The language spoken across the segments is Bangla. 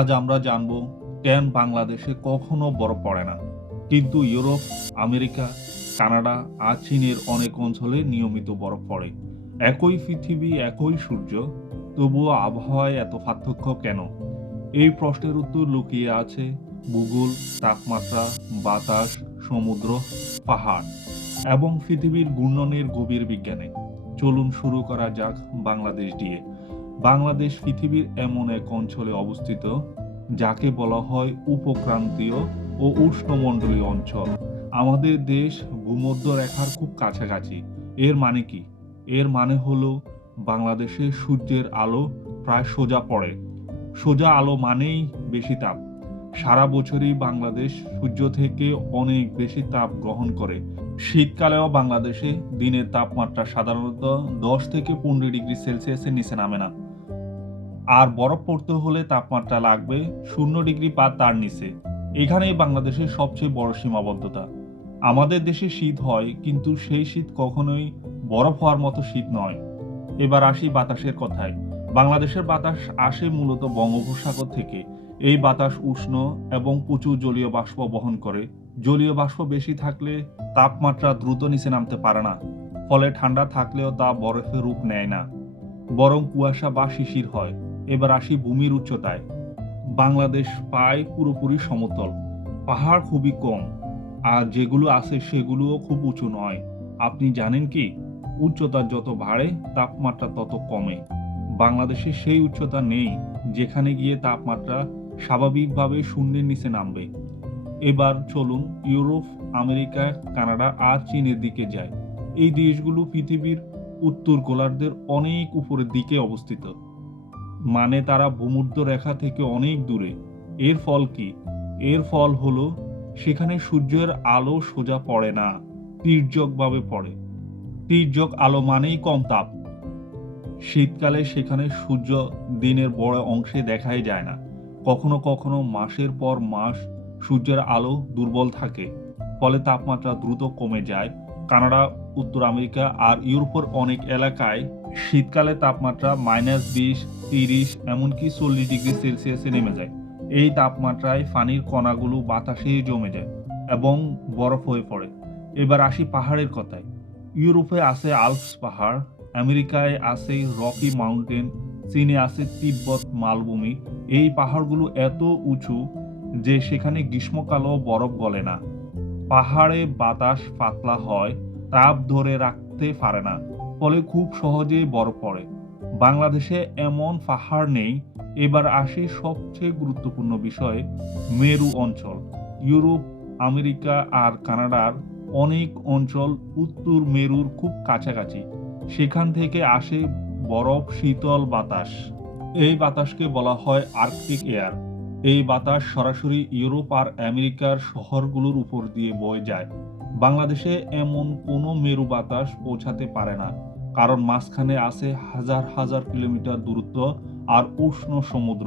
আজ আমরা জানব কেন বাংলাদেশে কখনো বরফ পড়ে না, কিন্তু ইউরোপ, আমেরিকা, কানাডা আর চীনের অনেক অঞ্চলে নিয়মিত বরফ পড়ে। একই পৃথিবী, একই সূর্য, তবুও আবহাওয়ায় এত পার্থক্য কেন? এই প্রশ্নের উত্তর লুকিয়ে আছে ভূগোল, তাপমাত্রা, বাতাস, সমুদ্র, পাহাড় এবং পৃথিবীর ঘূর্ণনের গভীর বিজ্ঞানে। চলুন শুরু করা যাক বাংলাদেশ দিয়ে। বাংলাদেশ পৃথিবীর এমন এক অঞ্চলে অবস্থিত যাকে বলা হয় উপক্রান্তীয় ও উষ্ণমণ্ডলীয় অঞ্চল। আমাদের দেশ ভূমধ্য রেখার খুব কাছাকাছি। এর মানে কি? এর মানে হলো বাংলাদেশে সূর্যের আলো প্রায় সোজা পড়ে। সোজা আলো মানেই বেশি তাপ। সারা বছরই বাংলাদেশ সূর্য থেকে অনেক বেশি তাপ গ্রহণ করে। শীতকালেও বাংলাদেশে দিনের তাপমাত্রা সাধারণত 10 থেকে 15 ডিগ্রি সেলসিয়াসের নিচে নামে না। আর বরফ পড়তে হলে তাপমাত্রা লাগবে 0 ডিগ্রি বা তার নিচে। এখানেই বাংলাদেশের সবচেয়ে বড় সীমাবদ্ধতা। আমাদের দেশে শীত হয়, কিন্তু সেই শীত কখনোই বরফ হওয়ার মতো শীত নয়। এবার আসি বাতাসের কথায়। বাংলাদেশের বাতাস আসে মূলত বঙ্গোপসাগর থেকে। এই বাতাস উষ্ণ এবং প্রচুর জলীয় বাষ্প বহন করে। জলীয় বাষ্প বেশি থাকলে তাপমাত্রা দ্রুত নিচে নামতে পারে না, ফলে ঠান্ডা থাকলেও তা বরফের রূপ নেয় না, বরং কুয়াশা বা শিশির হয়। এবার আসি ভূমির উচ্চতায়। বাংলাদেশ প্রায় পুরোপুরি সমতল, পাহাড় খুবই কম, আর যেগুলো আছে সেগুলোও খুব উঁচু নয়। আপনি জানেন কি, উচ্চতা যত বাড়ে তাপমাত্রা তত কমে। বাংলাদেশে সেই উচ্চতা নেই যেখানে গিয়ে তাপমাত্রা স্বাভাবিকভাবে শূন্যের নিচে নামবে। এবার চলুন ইউরোপ, আমেরিকা, কানাডা আর চীনের দিকে যায়। এই দেশগুলো পৃথিবীর উত্তর গোলার্ধের অনেক উপরের দিকে অবস্থিত, মানে তারা ভূমধ্য রেখা থেকে অনেক দূরে। এর ফল কি? এর ফল হলো সেখানে সূর্যের আলো সোজা পড়ে না, তির্যকভাবে পড়ে। তির্যক আলো মানেই কম তাপ। শীতকালে সেখানে সূর্য দিনের বড় অংশে দেখাই যায় না। কখনো কখনো মাসের পর মাস সূর্যের আলো দুর্বল থাকে, ফলে তাপমাত্রা দ্রুত কমে যায়। কানাডা, উত্তর আমেরিকা আর ইউরোপের অনেক এলাকায় শীতকালে তাপমাত্রা -20, 30, এমনকি 40 ডিগ্রি সেলসিয়াসে নেমে যায়। এই তাপমাত্রায় পানির কণাগুলো বাতাসে জমে যায় এবং বরফ হয়ে পড়ে। এবার আসি পাহাড়ের কথায়। ইউরোপে আছে আল্পস পাহাড়, আমেরিকায় আছে রকি মাউন্টেন, চীনে আছে তিব্বত মালভূমি। এই পাহাড়গুলো এত উঁচু যে সেখানে গ্রীষ্মকালেও বরফ গলে না। পাহাড়ে বাতাস পাতলা হয়, তাপ ধরে রাখতে পারে না, ফলে খুব সহজেই বরফ পড়ে। বাংলাদেশে এমন পাহাড় নেই। এবার আসি সবচেয়ে গুরুত্বপূর্ণ বিষয়ে, মেরু অঞ্চল। ইউরোপ, আমেরিকা আর কানাডার অনেক অঞ্চল উত্তর মেরুর খুব কাছাকাছি। সেখান থেকে আসে বরফ শীতল বাতাস। এই বাতাসকে বলা হয় আর্কটিক এয়ার। এই বাতাস সরাসরি ইউরোপ আর আমেরিকার শহরগুলোর উপর দিয়ে বয়ে যায়। বাংলাদেশে এমন কোনো মেরু বাতাস পৌঁছাতে পারে না, কারণ মাঝখানে আছে হাজার হাজার কিলোমিটার দূরত্ব আর উষ্ণ সমুদ্র।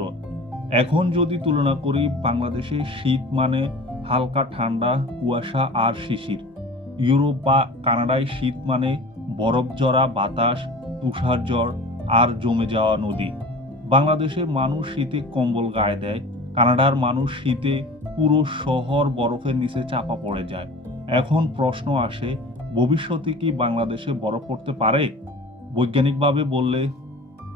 এখন যদি তুলনা করি, বাংলাদেশে শীত মানে হালকা ঠান্ডা, কুয়াশা আর শিশির। ইউরোপ বা কানাডায় শীত মানে বরফ জড়া বাতাস, তুষার ঝড় আর জমে যাওয়া নদী। বাংলাদেশের মানুষ শীতে কম্বল গায়ে দেয়, কানাডার মানুষ শীতে পুরো শহর বরফের নিচে চাপা পড়ে যায়। এখন প্রশ্ন আসে, ভবিষ্যতে কি বাংলাদেশে বরফ পড়তে পারে? বৈজ্ঞানিকভাবে বললে,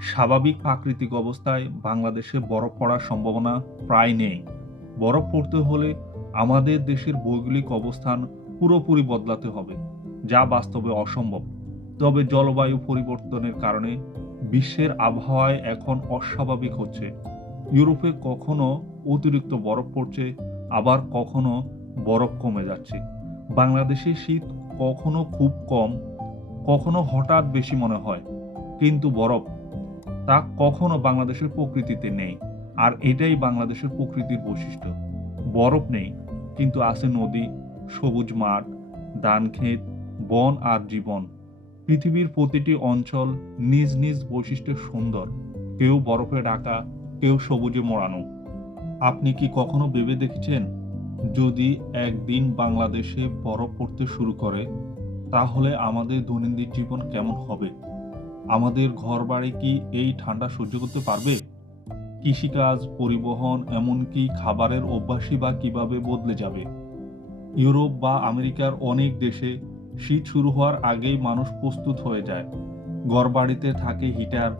স্বাভাবিক প্রাকৃতিক অবস্থায় বাংলাদেশে বরফ পড়ার সম্ভাবনা প্রায় নেই। বরফ পড়তে হলে আমাদের দেশের ভৌগোলিক অবস্থান পুরোপুরি বদলাতে হবে, যা বাস্তবে অসম্ভব। তবে জলবায়ু পরিবর্তনের কারণে বিশ্বের আবহাওয়ায় এখন অস্বাভাবিক হচ্ছে। ইউরোপে কখনো অতিরিক্ত বরফ পড়ছে, আবার কখনো বরফ কমে যাচ্ছে। বাংলাদেশে শীত কখনো খুব কম, কখনো হঠাৎ বেশি মনে হয়, কিন্তু বরফ, তা কখনো বাংলাদেশের প্রকৃতিতে নেই। আর এটাই বাংলাদেশের প্রকৃতির বৈশিষ্ট্য। বরফ নেই, কিন্তু আছে নদী, সবুজ মাঠ, ধানক্ষেত, বন আর জীবন। পৃথিবীর প্রতিটি অঞ্চল নিজ নিজ বৈশিষ্ট্যে সুন্দর, কেউ বরফে ঢাকা, কেউ সবুজে মোড়ানো। আপনি কি কখনো ভেবে দেখেছেন, যদি একদিন বাংলাদেশে বরফ পড়তে শুরু করে, তাহলে আমাদের দৈনন্দিন জীবন কেমন হবে? আমাদের ঘরবাড়ি কি এই ঠান্ডা সহ্য করতে পারবে? কৃষিকাজ, পরিবহন, এমনকি খাবারের অভ্যাসই বা কিভাবে বদলে যাবে। ইউরোপ বা আমেরিকার অনেক দেশে শীত শুরু হওয়ার আগেই মানুষ প্রস্তুত হয়ে যায়। ঘরবাড়িতে থাকে হিটার,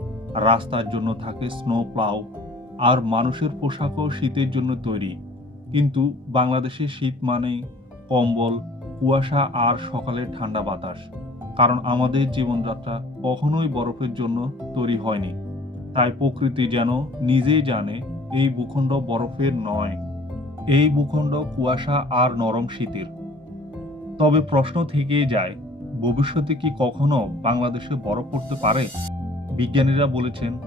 রাস্তার জন্য থাকে স্নো প্লাউ, আর মানুষের পোশাকও শীতের জন্য তৈরি। কিন্তু বাংলাদেশে শীত মানেই কম্বল, কুয়াশা আর সকালের ঠান্ডা বাতাস। কারণ আমাদের জীবনযাত্রা কখনোই বরফের জন্য তৈরি হয়নি। তাই প্রকৃতি যেন নিজেই জানে এই ভূখণ্ড বরফের নয়, এই ভূখণ্ড কুয়াশা আর নরম শীতের। তবে প্রশ্ন থেকেই যায়, ভবিষ্যতে কি কখনো বাংলাদেশে বরফ পড়তে পারে? বিজ্ঞানীরা বলেছেন,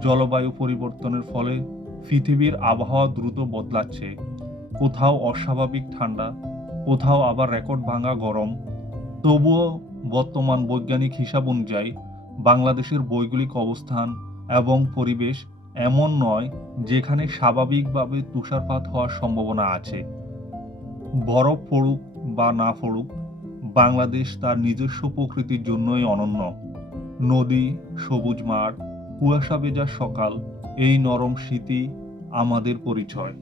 জলবায়ু পরিবর্তনের ফলে পৃথিবীর আবহাওয়া দ্রুত বদলাচ্ছে। কোথাও অস্বাভাবিক ঠান্ডা, কোথাও আবার রেকর্ড ভাঙা গরম। তবুও বর্তমান বৈজ্ঞানিক হিসাব অনুযায়ী বাংলাদেশের ভৌগোলিক অবস্থান এবং পরিবেশ এমন নয় যেখানে স্বাভাবিকভাবে তুষারপাত হওয়ার সম্ভাবনা আছে। বরফ পড়ুক বা না পড়ুক, বাংলাদেশ তার নিজস্ব প্রকৃতির জন্যই অনন্য। নদী, সবুজ মাঠ, কুয়াশা ভেজা সকাল, এই নরম শীতই আমাদের পরিচয়।